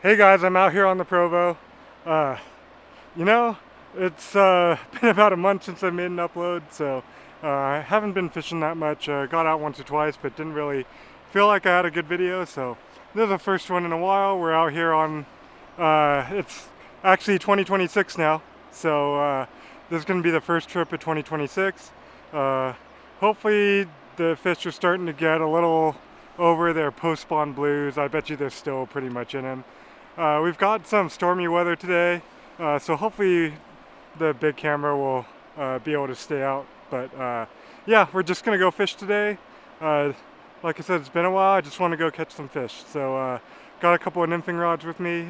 Hey guys, I'm out here on the Provo. Uh, you know, it's been about a month since I made an upload, so I haven't been fishing that much. Got out once or twice, but didn't really feel like I had a good video, so this is the first one in a while. We're out here on, it's actually 2026 now, so this is going to be the first trip of 2026. Hopefully the fish are starting to get a little over their post-spawn blues. I bet you they're still pretty much in them. We've got some stormy weather today, so hopefully the big camera will be able to stay out. But yeah, we're just gonna go fish today. Like I said, it's been a while. I just want to go catch some fish. So got a couple of nymphing rods with me,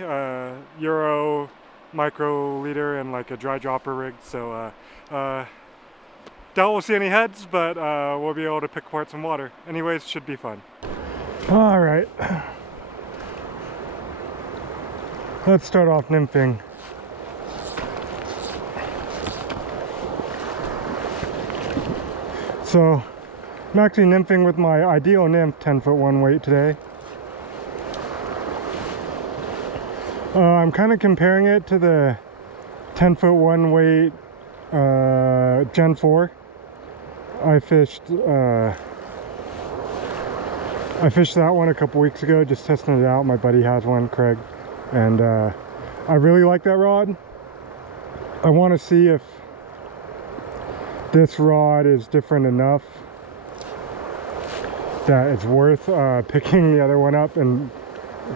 Euro, micro leader, and like a dry dropper rig. So doubt we'll see any heads, but we'll be able to pick apart some water. Anyways, should be fun. All right. Let's start off nymphing. So I'm actually nymphing with my ideal nymph 10-foot 1 weight today. I'm kind of comparing it to the 10-foot 1 weight Gen 4. I fished that one a couple weeks ago, just testing it out. My buddy has one, Craig. And I really like that rod. I want to see if this rod is different enough that it's worth picking the other one up and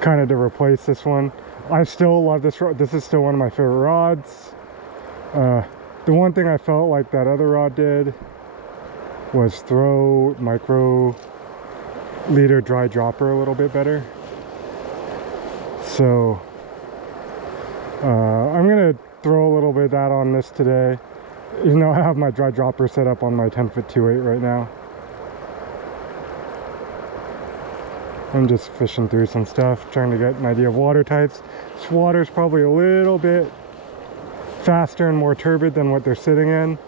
kind of to replace this one. I still love this rod. This is still one of my favorite rods. The one thing I felt like that other rod did was throw micro leader dry dropper a little bit better. So I'm gonna throw a little bit of that on this today, even though I have my dry dropper set up on my 10-foot 2/8 right now. I'm just fishing through some stuff, trying to get an idea of water types. This water's probably a little bit faster and more turbid than what they're sitting in,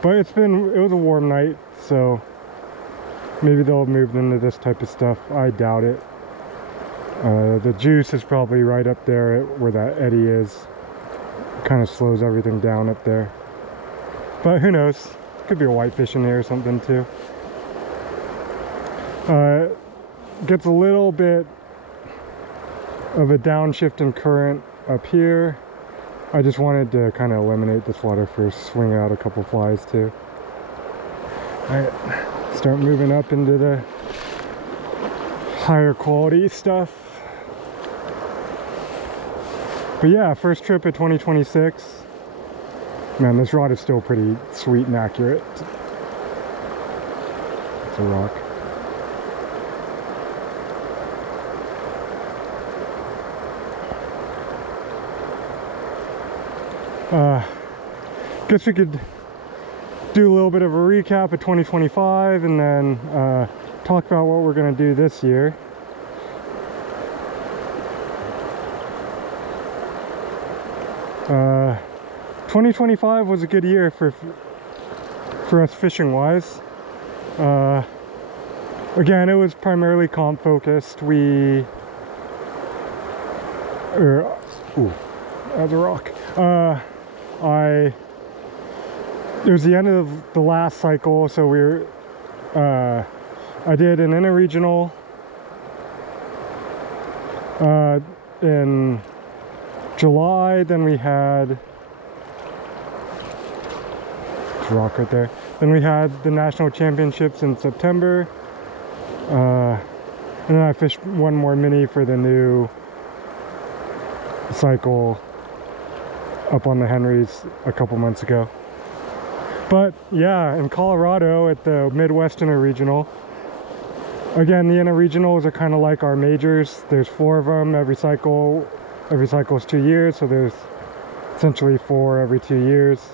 but it was a warm night, so maybe they'll have moved into this type of stuff. I doubt it. The juice is probably right up there where that eddy is. Kind of slows everything down up there. But who knows? Could be a whitefish in there or something too. Gets a little bit of a downshift in current up here. I just wanted to kind of eliminate this water first, swing out a couple flies too. Alright, start moving up into the higher quality stuff. But yeah, first trip of 2026. Man, this rod is still pretty sweet and accurate. It's a rock. Guess we could do a little bit of a recap of 2025 and then talk about what we're going to do this year. Uh, 2025 was a good year for us fishing wise. Again, it was primarily comp focused. Ooh, that's a rock. It was the end of the last cycle, so I did an interregional in July, then we had rock right there. Then we had the national championships in September, and then I fished one more mini for the new cycle up on the Henrys a couple months ago. But yeah, in Colorado at the Midwestern Regional, again, the interregionals are kind of like our majors. There's 4 of them every cycle. Every cycle is 2 years, so there's essentially 4 every 2 years,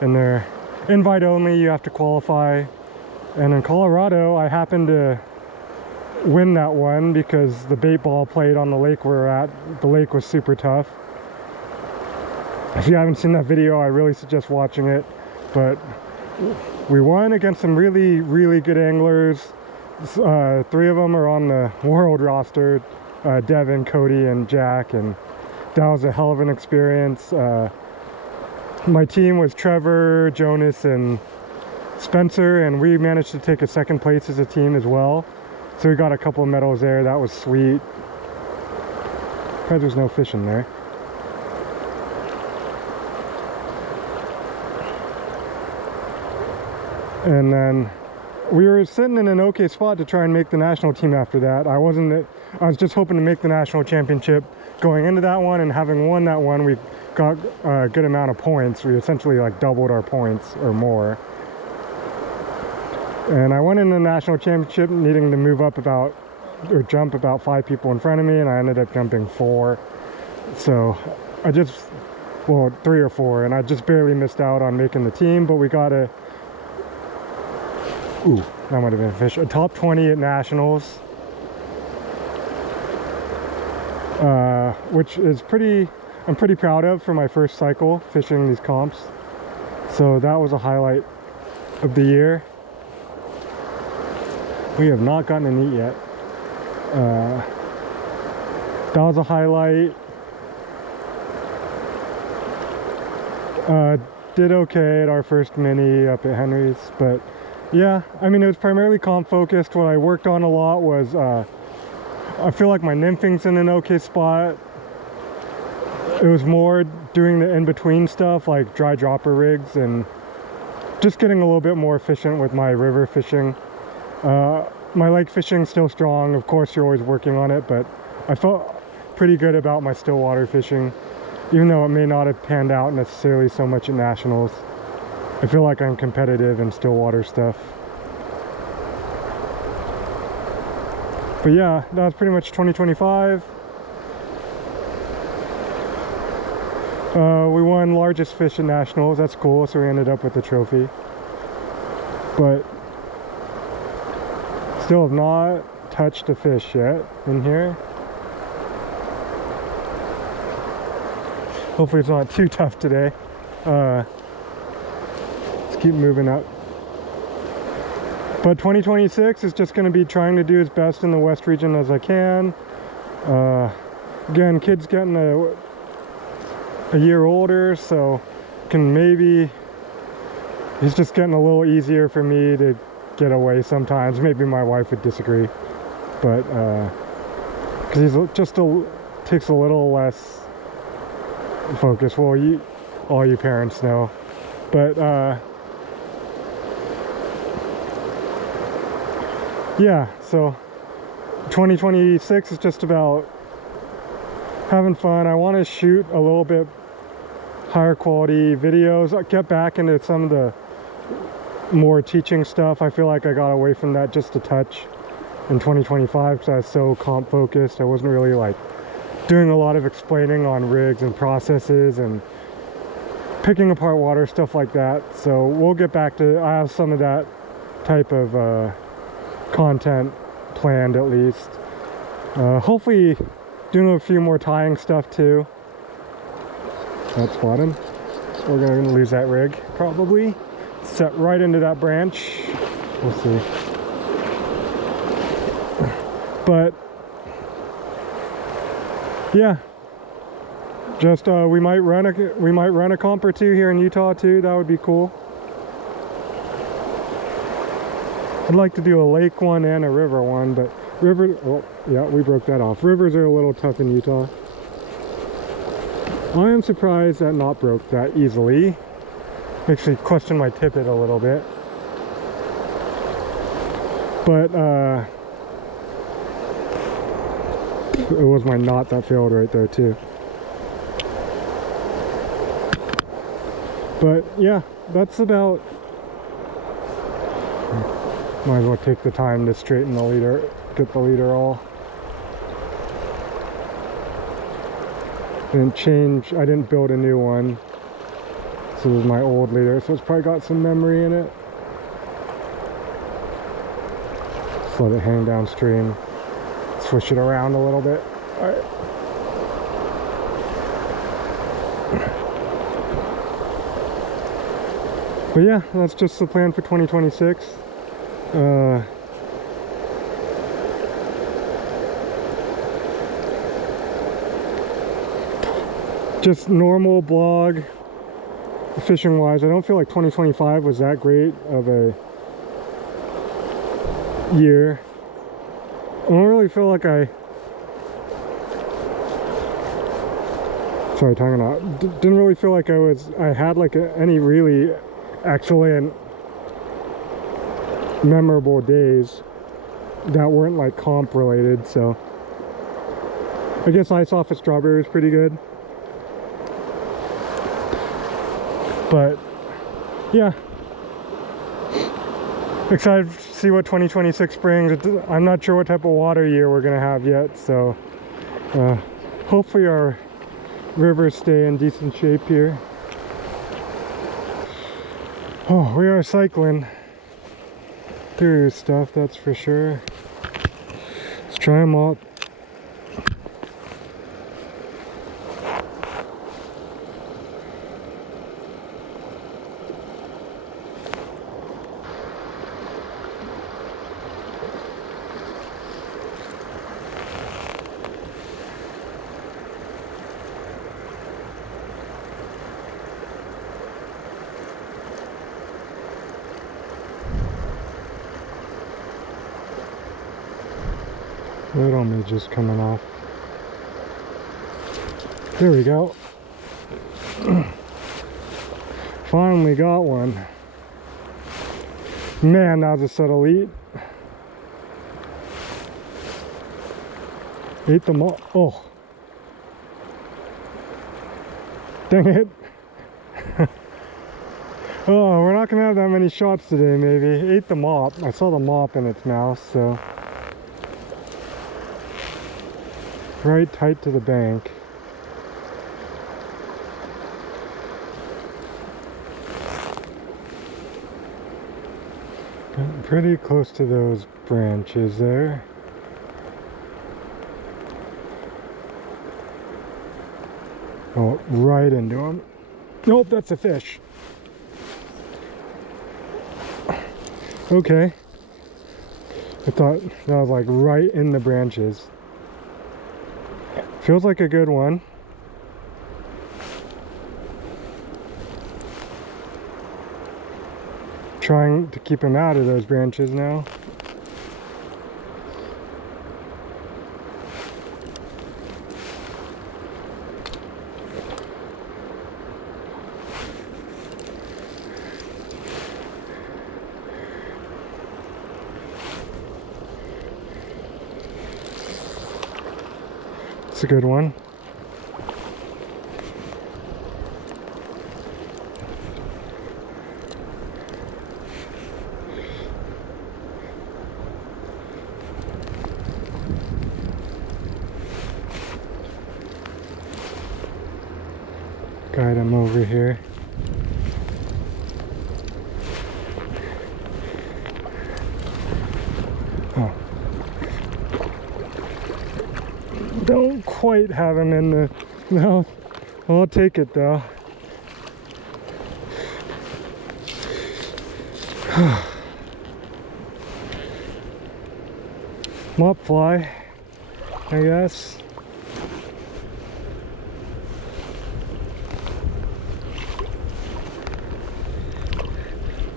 and they're invite only. You have to qualify. And in Colorado, I happened to win that one because the bait ball played on the lake we're at. The lake was super tough. If you haven't seen that video, I really suggest watching it. But we won against some really good anglers. 3 of them are on the world roster. Devin, Cody, and Jack, and that was a hell of an experience. My team was Trevor, Jonas, and Spencer, and we managed to take a second place as a team as well. So we got a couple of medals there. That was sweet. Probably there's no fish in there. And then we were sitting in an okay spot to try and make the national team after that. I was just hoping to make the national championship going into that one, and having won that one, we got a good amount of points. We essentially like doubled our points or more. And I went in the national championship needing to move up about, or jump about 5 people in front of me, and I ended up jumping 4. So I just, well, 3 or 4, and I just barely missed out on making the team, but we got a, ooh, that might have been a fish, a top 20 at nationals, which is I'm pretty proud of for my first cycle fishing these comps. So that was a highlight of the year. We have not gotten a neat yet. That was a highlight. Did okay at our first mini up at Henry's, but yeah, I mean, it was primarily comp focused. What I worked on a lot was, I feel like my nymphing's in an okay spot. It was more doing the in-between stuff like dry dropper rigs and just getting a little bit more efficient with my river fishing. My lake fishing's still strong. Of course, you're always working on it, but I felt pretty good about my still water fishing, even though it may not have panned out necessarily so much at nationals. I feel like I'm competitive in still water stuff. But yeah, that was pretty much 2025. We won largest fish at nationals. That's cool, so we ended up with a trophy. But still have not touched a fish yet in here. Hopefully it's not too tough today. Let's keep moving up. But 2026 is just going to be trying to do as best in the West region as I can. Again, kid's getting a year older, so he's just getting a little easier for me to get away sometimes. Maybe my wife would disagree, but because he's just takes a little less focus. Well, all you parents know, but yeah, so 2026 is just about having fun. I want to shoot a little bit higher quality videos. I get back into some of the more teaching stuff. I feel like I got away from that just a touch in 2025 because I was so comp focused. I wasn't really like doing a lot of explaining on rigs and processes and picking apart water, stuff like that. So we'll get back to, I have some of that type of content planned at least. Hopefully doing a few more tying stuff too. That's bottom. We're gonna lose that rig probably. Set right into that branch. We'll see. But yeah, just we might run a comp or 2 here in Utah too. That would be cool. I'd like to do a lake one and a river one, but oh yeah, we broke that off. Rivers are a little tough in Utah. I am surprised that not broke that easily. Makes me question my tippet a little bit. But it was my knot that failed right there too. But yeah, that's about, might as well take the time to straighten the leader, get the leader all. Didn't change, I didn't build a new one. So this is my old leader, so it's probably got some memory in it. Just let it hang downstream. Switch it around a little bit. Alright. But yeah, that's just the plan for 2026. just normal blog fishing wise. I don't feel like 2025 was that great of a year. I don't really feel like didn't really feel like I had like any really excellent memorable days that weren't like comp related. So I guess ice off a strawberry was pretty good, but yeah, excited to see what 2026 brings. I'm not sure what type of water year we're gonna have yet, so hopefully our rivers stay in decent shape here. Oh, we are cycling through stuff, that's for sure. Let's try them all. Look on me just coming off. There we go. Finally got one. Man, that was a set elite. Ate them all. Oh. Dang it. Oh, we're not gonna have that many shots today, maybe. Ate the mop. I saw the mop in its mouth, so. Right tight to the bank. Got pretty close to those branches there. Oh, right into them. Nope, that's a fish. Okay. I thought that was like right in the branches. Feels like a good one. Trying to keep him out of those branches now. It's a good one. Guide him over here. Oh. Don't quite have him in the mouth. I'll take it though. Mop fly, I guess.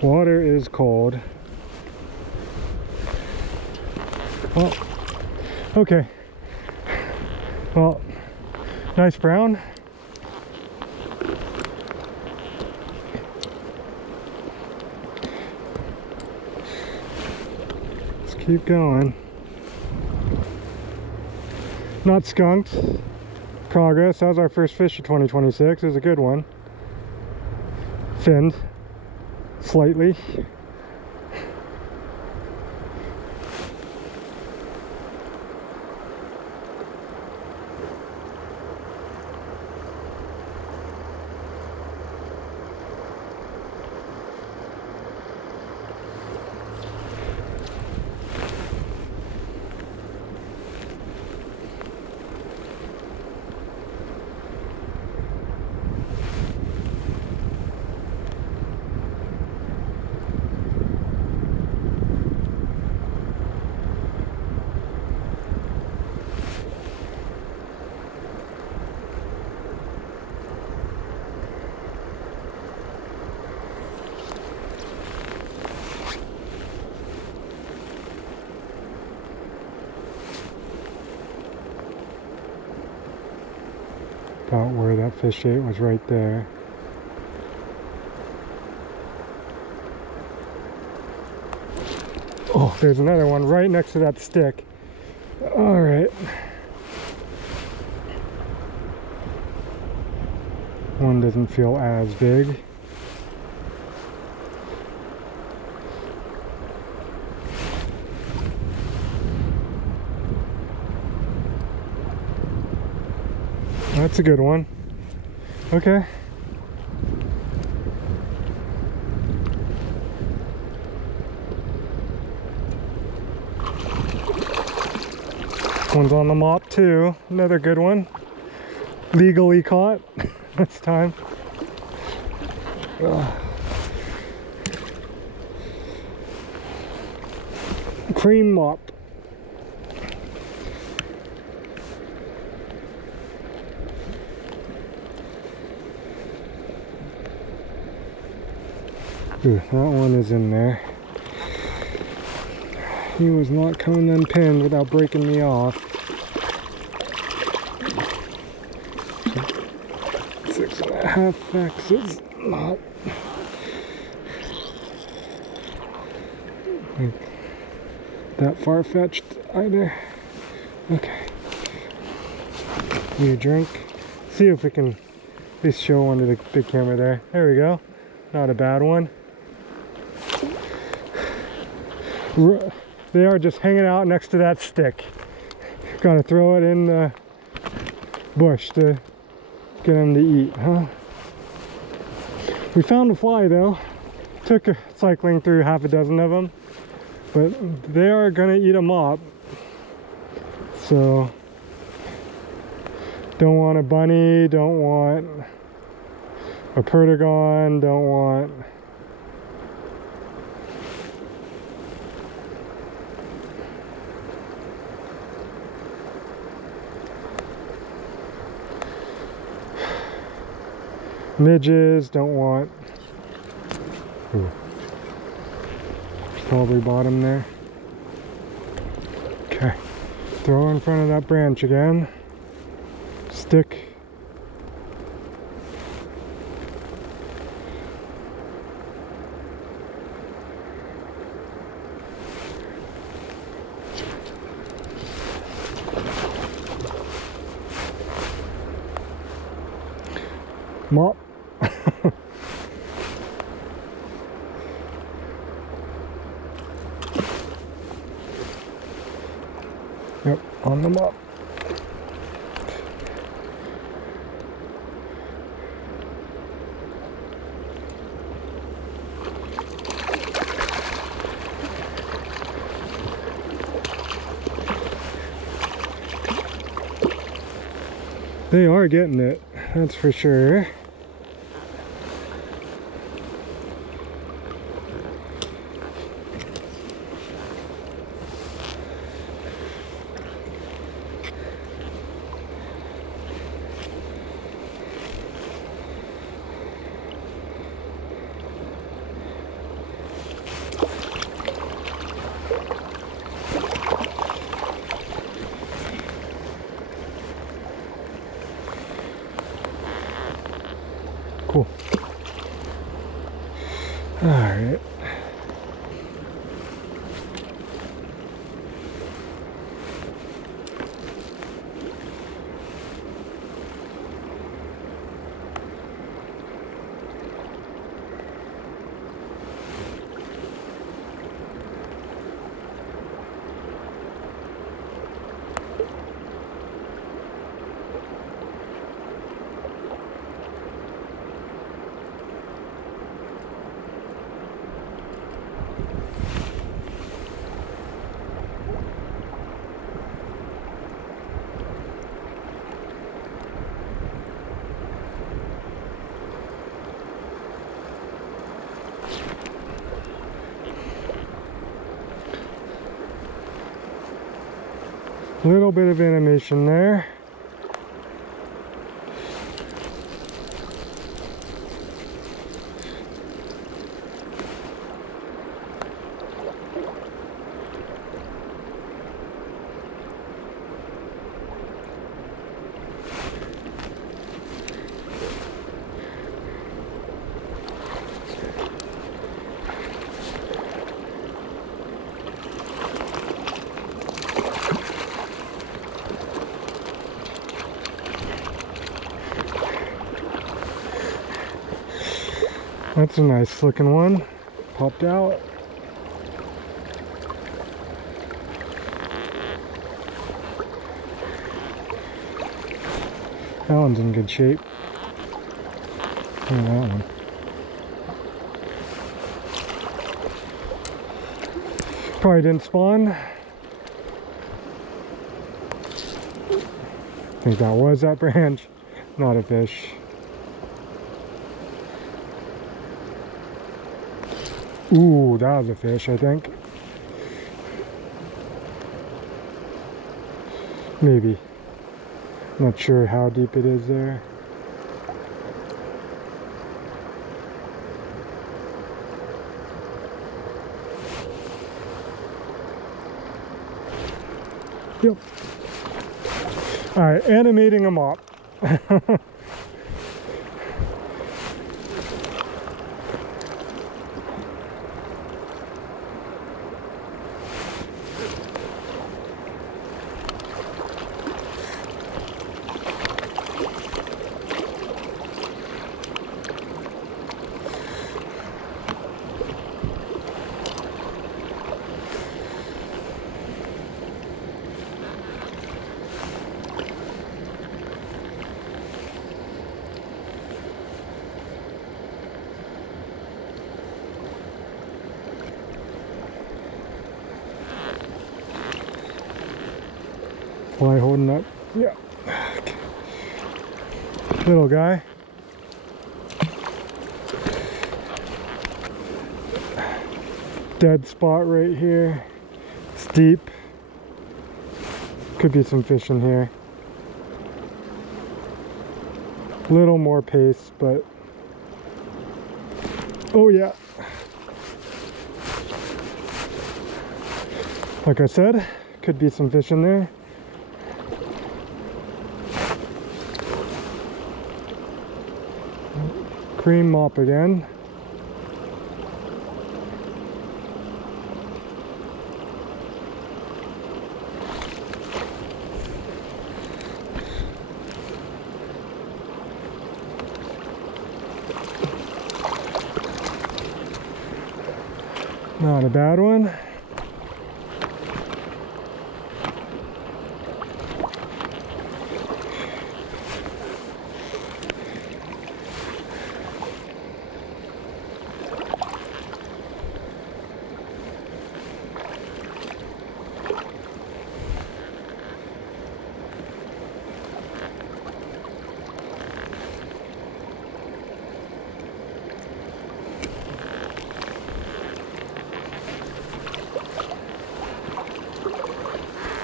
Water is cold. Oh, okay. Well, nice brown. Let's keep going. Not skunked. Progress. That was our first fish of 2026. It was a good one. Finned slightly. About where that fish ate was right there. Oh, there's another one right next to that stick. All right. One doesn't feel as big. That's a good one. Okay. One's on the mop too. Another good one. Legally caught this time. Cream Mop. Ooh, that one is in there. He was not coming unpinned without breaking me off. 6.5 X's. Not that far-fetched either. Okay. Need a drink. See if we can at least show one to the big camera there. There we go. Not a bad one. They are just hanging out next to that stick. Gotta throw it in the bush to get them to eat, huh? We found a fly though. Took cycling through half a dozen of them, but they are gonna eat a mop. So don't want a bunny, don't want a perdigon, don't want midges, don't want. Ooh. Probably bottom there. Okay, throw in front of that branch again. Stick. Mop. Yep, on the mop. They are getting it, that's for sure. Cool. All right. Little bit of animation there. That's a nice looking one. Popped out. That one's in good shape. Look at that one. Probably didn't spawn. I think that was that branch. Not a fish. Ooh, that was a fish, I think. Maybe. Not sure how deep it is there. Yep. Alright, animating a mop. Fly holding up. Yeah. Okay. Little guy. Dead spot right here. It's deep. Could be some fish in here. Little more pace, but oh yeah. Like I said, could be some fish in there. Cream mop again. Not a bad one.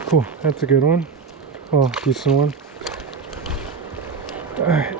Cool, that's a good one. Well, decent one. All right.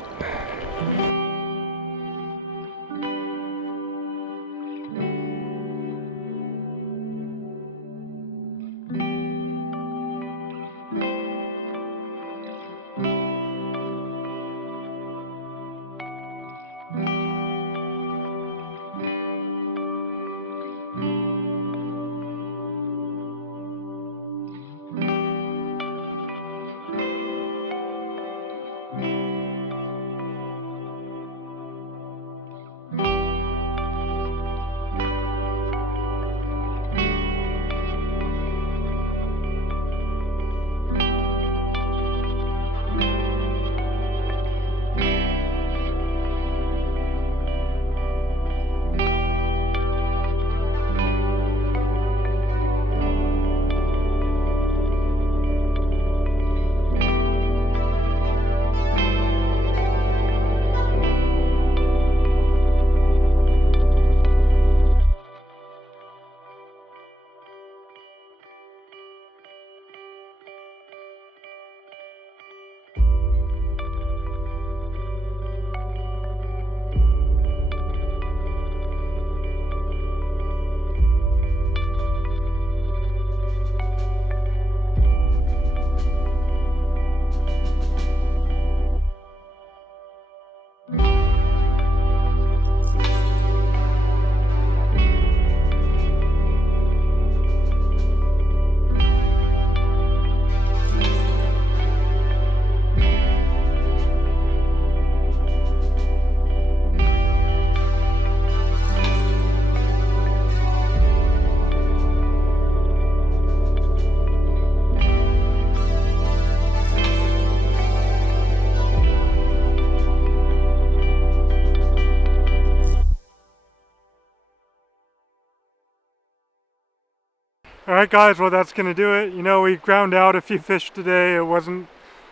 Alright guys, well that's gonna do it. You know, we ground out a few fish today. It wasn't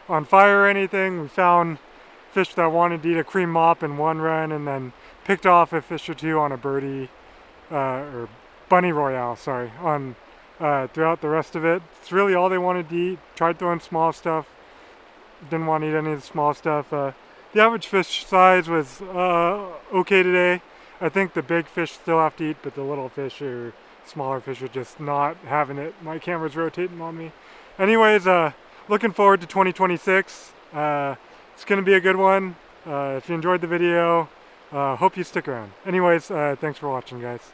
on fire or anything. We found fish that wanted to eat a cream mop in one run, and then picked off a fish or two on a birdie, or bunny royale, sorry, on throughout the rest of it. It's really all they wanted to eat. Tried throwing small stuff. Didn't want to eat any of the small stuff. The average fish size was okay today. I think the big fish still have to eat, but the little fish or smaller fish are just not having it. My camera's rotating on me. Anyways, looking forward to 2026. It's going to be a good one. If you enjoyed the video, hope you stick around. Anyways, thanks for watching, guys.